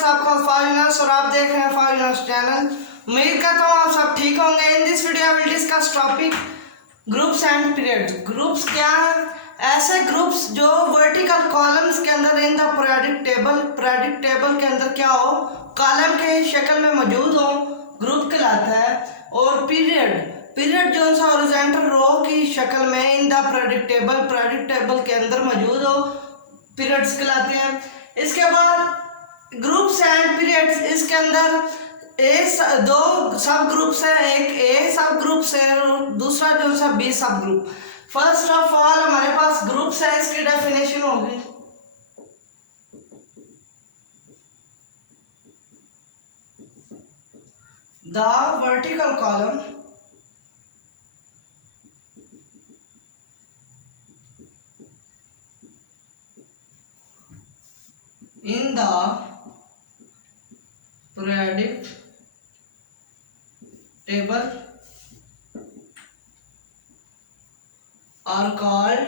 Friends, आपका finals और आप देख रहे हैं फाइनल्स चैनल। उम्मीद करता हूँ आप सब ठीक होंगे। In this video I will discuss topic groups and periods. Groups क्या है? ऐसे ग्रुप्स जो वर्टिकल कॉलम्स के अंदर इन द पीरियडिक टेबल के अंदर क्या हो, कॉलम के शक्ल में मौजूद हो, ग्रुप कहलाता है। और पीरियड जो सा हॉरिजॉन्टल रो की शक्ल में इन द पीरियडिक टेबल के अंदर मौजूद हो, पीरियड्स कहलाते हैं। इसके बाद ग्रुप्स एंड पीरियड्स, इसके अंदर दो सब ग्रुप्स है, एक ए सब ग्रुप्स है और दूसरा जो सा बी सब ग्रुप। फर्स्ट ऑफ ऑल हमारे पास ग्रुप्स है, इसकी डेफिनेशन होगी the vertical column in the periodic table are called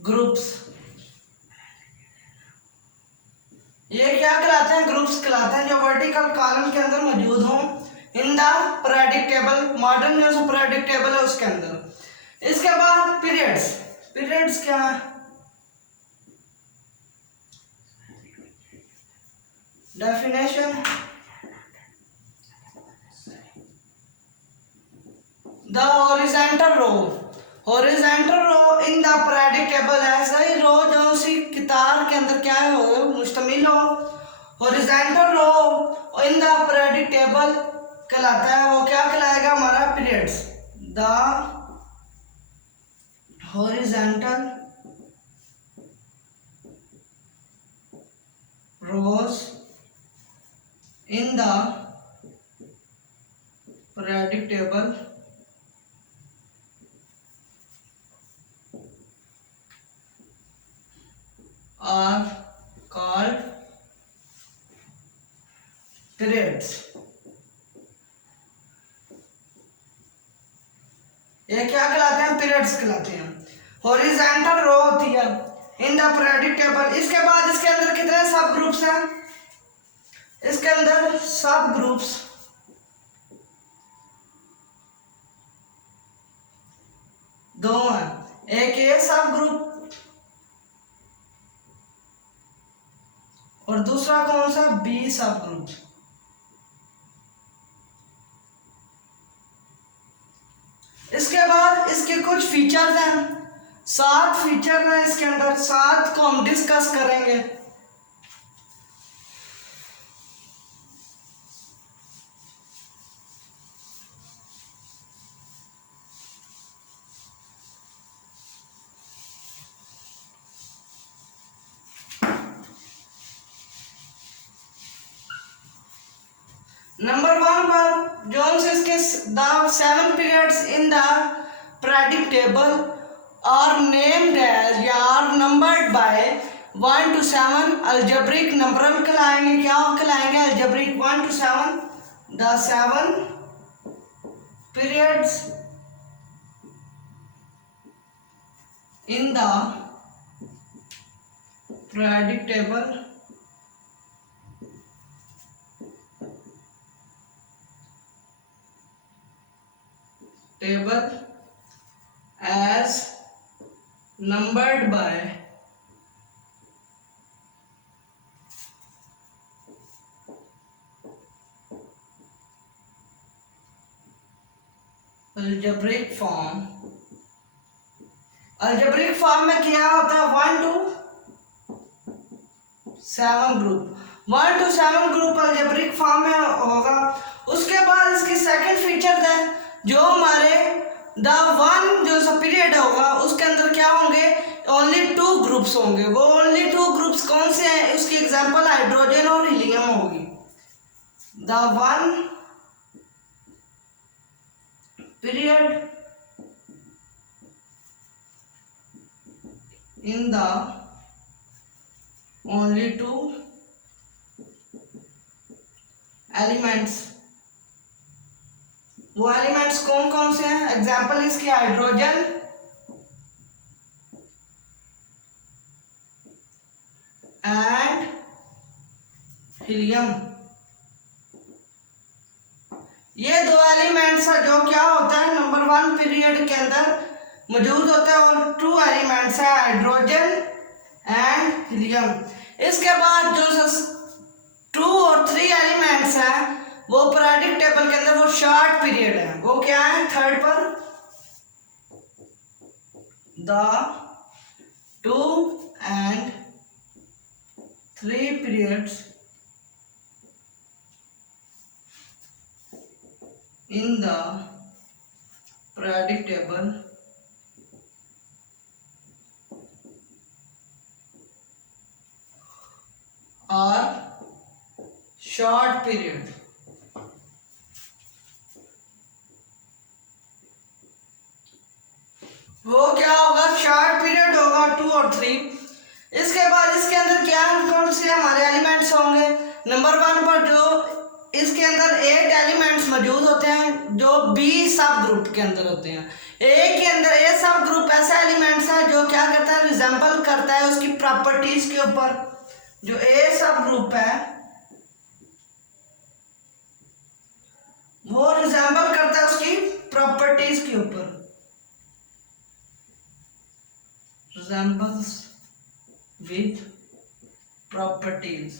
groups। ये क्या कहलाते हैं? ग्रुप्स कहलाते हैं, जो वर्टिकल कॉलम के अंदर मौजूद हों इन द पीरियडिक टेबल। मॉडर्न जो पीरियडिक टेबल है उसके अंदर। इसके बाद पीरियड्स क्या है? Definition: the horizontal row in the periodic table ऐसा ही रो जो उसी कितार के अंदर क्या है हो मुश्तमिल हो। horizontal row in the periodic table कहलाता है, वो क्या कहलाएगा हमारा? periods। the horizontal rows in the periodic table are called periods। ये क्या कहलाते हैं? पीरियड्स कहलाते हैं। हॉरिजॉन्टल रो होती है इन द पीरियडिक टेबल। इसके बाद इसके अंदर कितने सब ग्रुप्स हैं? इसके अंदर सब ग्रुप्स दो हैं, एक ए सब ग्रुप और दूसरा कौन सा? बी सब ग्रुप। इसके बाद इसके कुछ फीचर्स हैं, 7 फीचर हैं इसके अंदर, 7 को हम डिस्कस करेंगे। नंबर 1 पर जोन्स इसके the 7 periods in the periodic table are named as या are numbered by 1 to 7 algebraic numeral कहलाएंगे। क्या कहलाएंगे? Algebraic 1 to 7। The 7 periods in the periodic table as numbered by algebraic form। algebraic form में क्या होता है? 1 to 7 group. 1 to 7 group algebraic form में होगा। उसके बाद इसकी सेकंड फीचर है जो हमारे द 1 जो सा पीरियड होगा उसके अंदर क्या होंगे? ओनली 2 ग्रुप्स होंगे। वो ओनली 2 ग्रुप्स कौन से हैं? उसकी एग्जांपल हाइड्रोजन और हीलियम होगी। The 1 period in the only 2 elements. वो एलिमेंट्स कौन कौन से हैं? एग्जाम्पल इसकी हाइड्रोजन, एंड हीलियम। ये दो एलिमेंट्स है जो क्या होता है नंबर 1 पीरियड के अंदर मौजूद होते हैं, और 2 एलिमेंट्स है हाइड्रोजन एंड हीलियम। इसके बाद जो 2 और 3 एलिमेंट्स हैं वो पीरियोडिक टेबल के अंदर वो शॉर्ट पीरियड है। वो क्या है थर्ड पर, the 2 and 3 periods in the periodic table are short period। वो क्या होगा शॉर्ट पीरियड होगा 2 और 3। इसके बाद इसके अंदर क्या कौन से हमारे एलिमेंट्स होंगे, नंबर 1 पर जो इसके अंदर 8 एलिमेंट्स मौजूद होते हैं जो बी सब ग्रुप के अंदर होते हैं। ए के अंदर ए सब ग्रुप ऐसा एलिमेंट्स है जो क्या करता है रिजेंबल करता है उसकी प्रॉपर्टीज के ऊपर। जो ए सब ग्रुप है वो रिजेंबल करता है उसकी प्रॉपर्टीज के ऊपर, resembles with properties।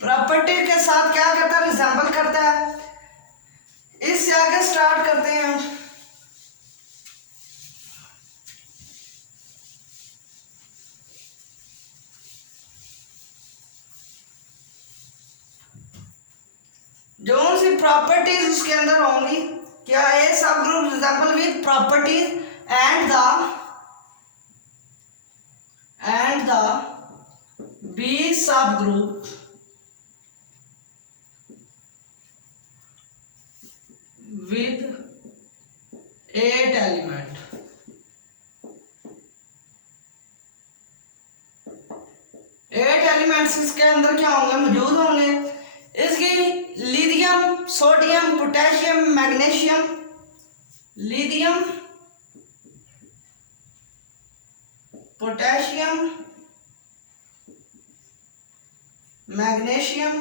प्रॉपर्टी के साथ क्या करता है रिजेंबल करता है। इससे आगे स्टार्ट करते हैं। जो सी प्रॉपर्टीज उसके अंदर होंगी, क्या ए सब group resemble with properties and the B subgroup with 8 element। 8 elements इसके अंदर क्या होंगे मौजूद होंगे। इसकी lithium, sodium, potassium, magnesium, lithium, potassium, magnesium,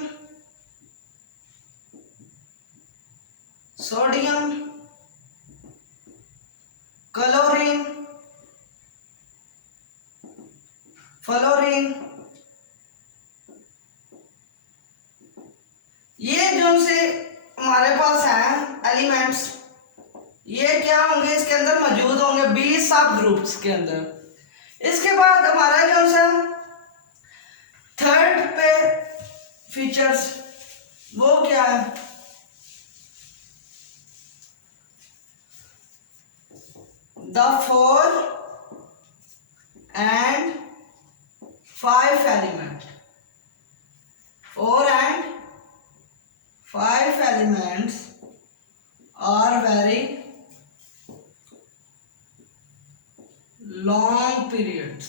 sodium, chlorine, fluorine, ये जो से हमारे पास है एलिमेंट्स, ये क्या होंगे इसके अंदर मौजूद होंगे 20 सब ग्रुप्स के अंदर। इसके बाद हमारा जो सा थर्ड पे फीचर्स वो क्या है, the 4 and 5 element। 4 and 5 elements are very long periods,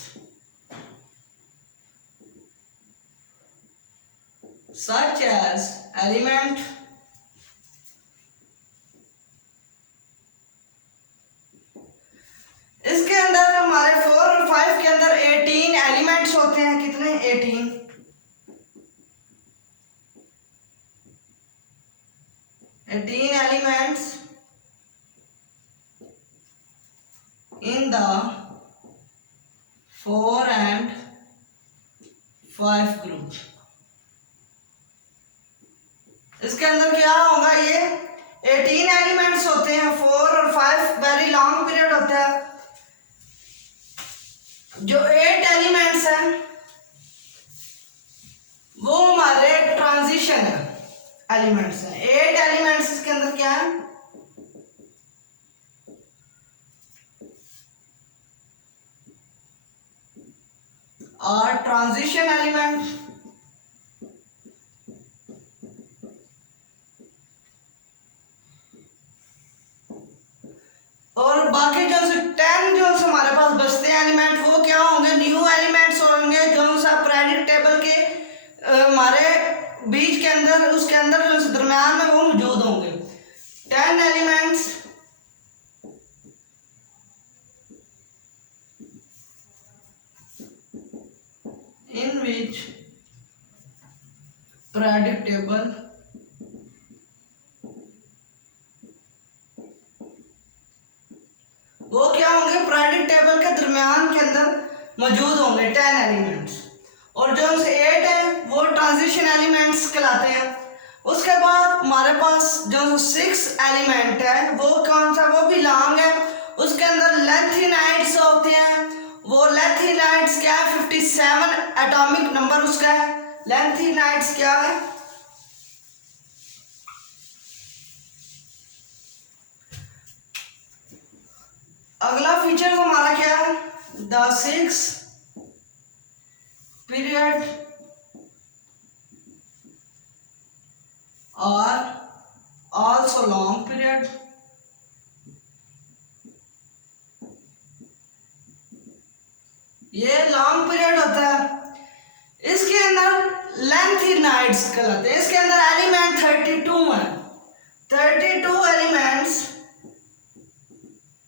such as element इसके अंदर हमारे 4 और 5 के अंदर 18 एलिमेंट्स होते हैं। कितने 18 elements in the 4 and 5 group। इसके अंदर क्या होगा, ये 18 एलिमेंट्स होते हैं, 4 और 5 वेरी लॉन्ग पीरियड होता है। जो 8 एलिमेंट्स हैं वो हमारे ट्रांजिशन एलिमेंट्स हैं। 8 एलिमेंट्स इसके अंदर क्या है, और ट्रांजिशन एलिमेंट। और बाकी जो 10 जो हमारे पास बचते हैं एलिमेंट वो क्या होंगे, न्यू एलिमेंट्स होंगे जो सा पीरियोडिक टेबल के हमारे बीच के अंदर उसके अंदर जो दरम्यान में वो मौजूद होंगे। 10 एलिमेंट्स in which predictable वो क्या होंगे, प्रेडिक्टेबल के दरमियान के अंदर मौजूद होंगे 10 एलिमेंट्स, और जो 8 है वो ट्रांजिशन एलिमेंट्स कहलाते हैं। उसके बाद हमारे पास जो 6 एलिमेंट है वो कौन सा, वो भी लॉन्ग है, उसके अंदर लेंथेनाइड्स होते हैं। वो लेंथेनाइड्स क्या है, 57 एटॉमिक नंबर उसका है। लेंथेनाइड्स क्या है, अगला फीचर हमारा क्या है, द 6 पीरियड और आल्सो लॉन्ग पीरियड। ये लॉन्ग पीरियड होता है, इसके अंदर लेंथेनाइड्स कहलाते हैं। इसके अंदर एलिमेंट 32 है, 32 elements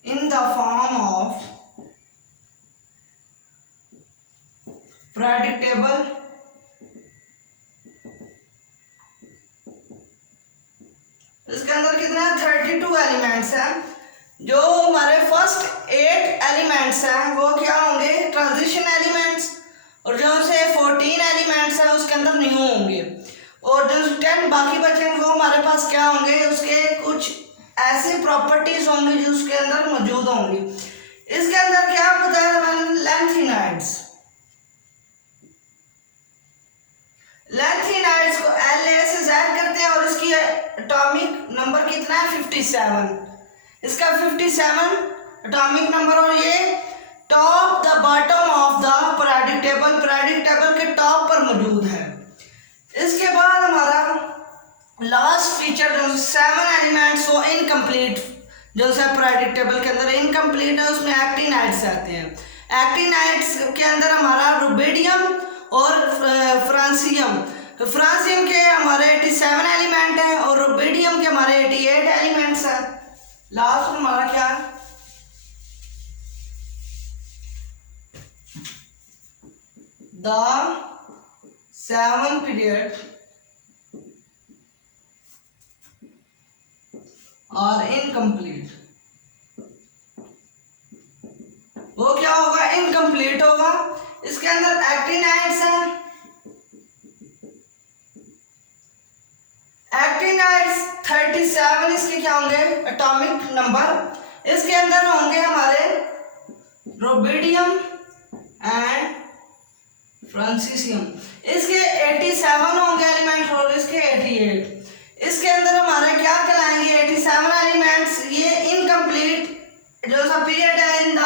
in the form of predictable इसके अंदर कितना 32 एलिमेंट्स हैं। जो हमारे फर्स्ट 8 एलिमेंट्स हैं वो क्या होंगे, ट्रांजिशन एलिमेंट्स, और जो से 14 एलिमेंट्स हैं उसके अंदर न्यू होंगे, और जो 10 बाकी बचेंगे वो हमारे पास क्या होंगे, उसके कुछ ऐसी प्रॉपर्टीज होंगी जो उसके अंदर मौजूद होंगी। इसके अंदर क्या बताया मैंने, लेंथेनाइड्स को La से Z करते हैं, और इसकी एटॉमिक नंबर कितना है, 57। इसका 57 एटॉमिक नंबर, और ये top the bottom of the predictable के टॉप पर मौजूद है। इसके बाद हमारा लास्ट फीचर जो 7 एलिमेंट्स वो इनकम्प्लीट, जो है प्रेडिक्टेबल के अंदर इनकम्प्लीट है, उसमें एक्टिनाइड्स आते हैं। एक्टिनाइड्स के अंदर हमारा रुबिडियम और फ्रांसियम के हमारे 87 एलिमेंट हैं, और रुबिडियम के हमारे 88 एलिमेंट्स हैं। लास्ट में हमारा क्या है, द 7 पीरियड और इनकम्प्लीट। वो क्या होगा, इनकम्प्लीट होगा। इसके अंदर एक्टिनाइड्स हैं, एक्टिनाइड्स 37 इसके क्या होंगे एटॉमिक नंबर। इसके अंदर होंगे हमारे रुबिडियम एंड फ्रांसियम, इसके 87 होंगे एलिमेंट, और इसके 88। इसके अंदर हमारे क्या कहलाएंगे, 87 एलिमेंट्स, ये इनकम्प्लीट जो सा पीरियड है इन द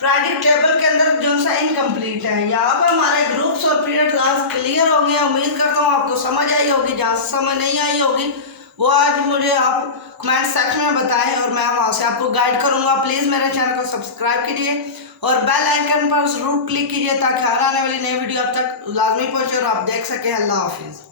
प्रेडिक्टेबल के अंदर जो सा इनकम्प्लीट है। यहाँ पर हमारे ग्रुप्स और पीरियड क्लास क्लियर हो गए। उम्मीद करता हूँ आपको समझ आई होगी। जहाँ समझ नहीं आई होगी वो आज मुझे आप कमेंट सेक्शन में बताएं, और मैं वहाँ से आपको गाइड करूँगा। प्लीज़ मेरे चैनल को सब्सक्राइब कीजिए और बेल आइकन पर जरूर क्लिक कीजिए, ताकि हर आने वाली नई वीडियो आप तक लाजमी पहुँचे और आप देख सकें। अल्लाह हाफिज़।